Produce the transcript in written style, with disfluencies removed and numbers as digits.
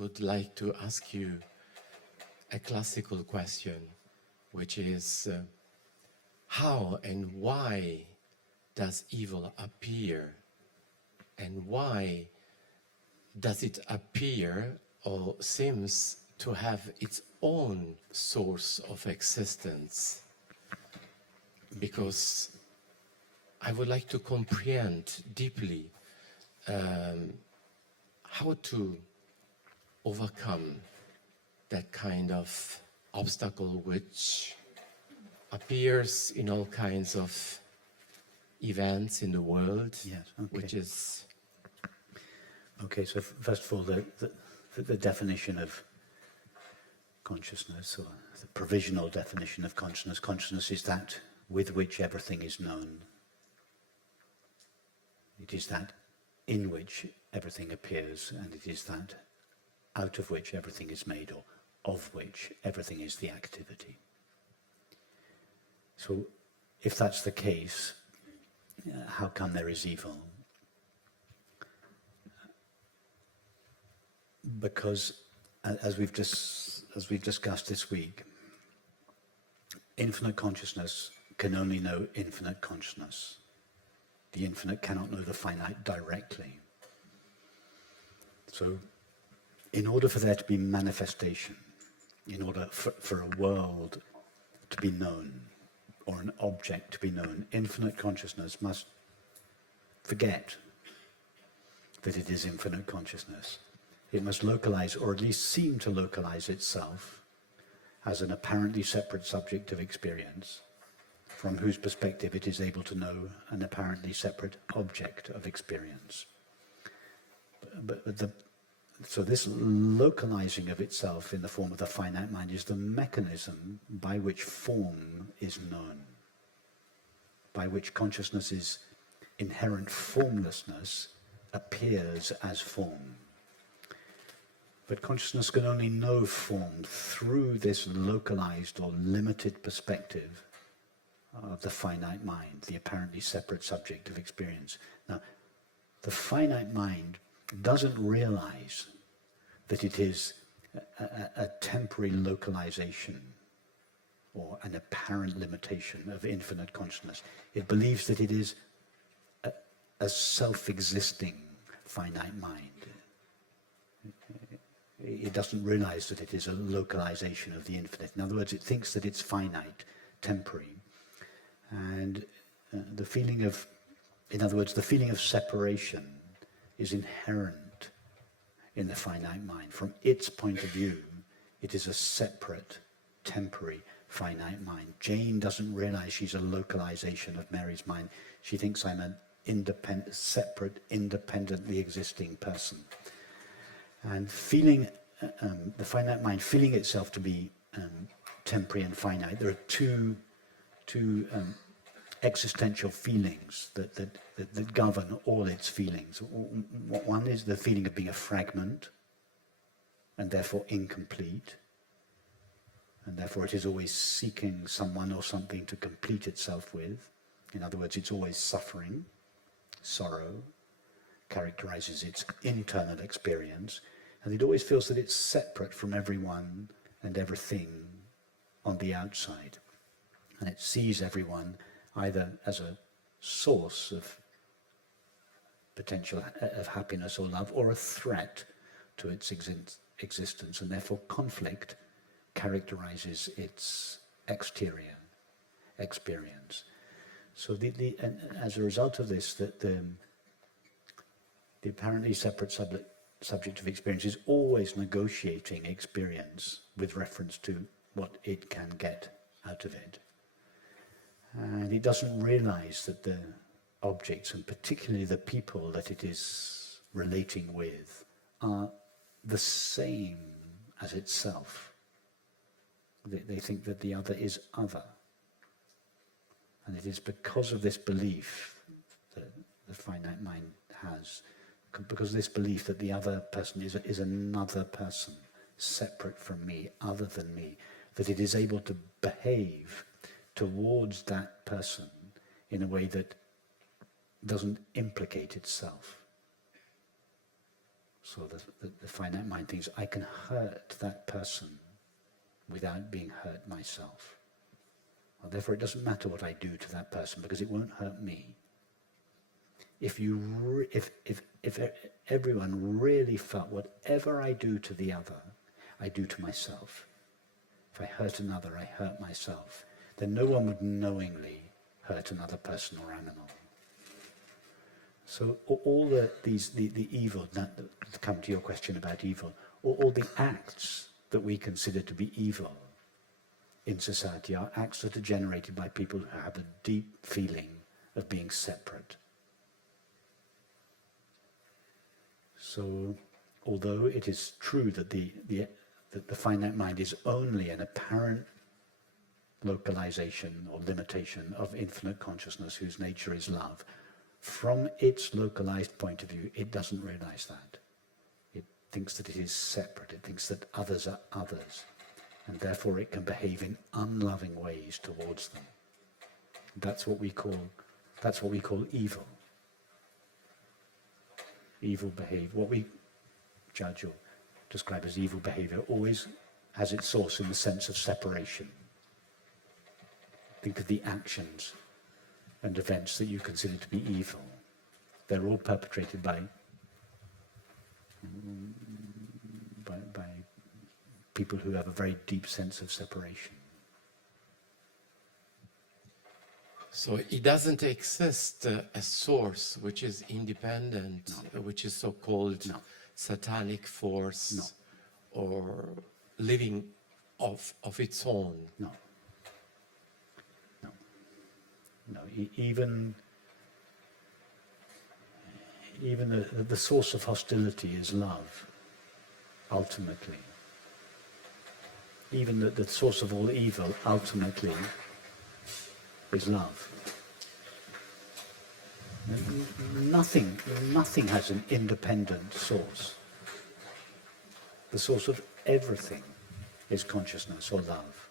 would like to ask you a classical question, which is how and why does evil appear? And why does it appear or seems to have its own source of existence? Because I would like to comprehend deeply how to overcome that kind of obstacle which appears in all kinds of events in the world, yes, okay. Which is... Okay, so first of all, the definition of consciousness, or the provisional definition of consciousness is that with which everything is known. It is that in which everything appears, and it is that out of which everything is made, or of which everything is the activity. So, if that's the case, how come there is evil? Because, as we've discussed this week, infinite consciousness can only know infinite consciousness. The infinite cannot know the finite directly. So, in order for there to be manifestation, in order for a world to be known, or an object to be known, infinite consciousness must forget that it is infinite consciousness. It must localize, or at least seem to localize itself as an apparently separate subject of experience, from whose perspective it is able to know an apparently separate object of experience. So this localizing of itself in the form of the finite mind is the mechanism by which form is known, by which consciousness's inherent formlessness appears as form. But consciousness can only know form through this localized or limited perspective of the finite mind, the apparently separate subject of experience. Now, the finite mind doesn't realize that it is a temporary localization or an apparent limitation of infinite consciousness. It believes that it is a self-existing finite mind. It doesn't realize that it is a localization of the infinite. In other words, it thinks that it's finite, temporary. And the feeling of separation is inherent in the finite mind. From its point of view, it is a separate, temporary, finite mind. Jane doesn't realize she's a localization of Mary's mind. She thinks I'm an independent, separate, independently existing person. And feeling, the finite mind feeling itself to be temporary and finite, there are two existential feelings that govern all its feelings. One is the feeling of being a fragment, and therefore incomplete, and therefore it is always seeking someone or something to complete itself with. In other words, it's always suffering. Sorrow characterizes its internal experience, and it always feels that it's separate from everyone and everything on the outside. And it sees everyone either as a source of potential of happiness or love, or a threat to its existence, and therefore conflict characterizes its exterior experience. So and as a result of this, the apparently separate subject of experience is always negotiating experience with reference to what it can get out of it. And it doesn't realize that the objects, and particularly the people that it is relating with, are the same as itself. They think that the other is other. And it is because of this belief that the finite mind has, because of this belief that the other person is another person, separate from me, other than me, that it is able to behave towards that person in a way that doesn't implicate itself. So the finite mind thinks, I can hurt that person without being hurt myself. Well, therefore, it doesn't matter what I do to that person because it won't hurt me. If everyone really felt whatever I do to the other, I do to myself. If I hurt another, I hurt myself. Then no one would knowingly hurt another person or animal. So all the evil, to come to your question about evil, all the acts that we consider to be evil in society are acts that are generated by people who have a deep feeling of being separate. So, although it is true that that the finite mind is only an apparent localization or limitation of infinite consciousness whose nature is love, from its localized point of view, it doesn't realize that. It thinks that it is separate. It thinks that others are others, and therefore it can behave in unloving ways towards them. That's what we call evil. Evil behavior, what we judge or describe as evil behavior, always has its source in the sense of separation. Think of the actions and events that you consider to be evil. They're all perpetrated by people who have a very deep sense of separation. So it doesn't exist a source which is independent, which is so-called satanic force or living of its own. No. Even the source of hostility is love, ultimately. Even the source of all evil, ultimately, is love. Nothing has an independent source. The source of everything is consciousness or love.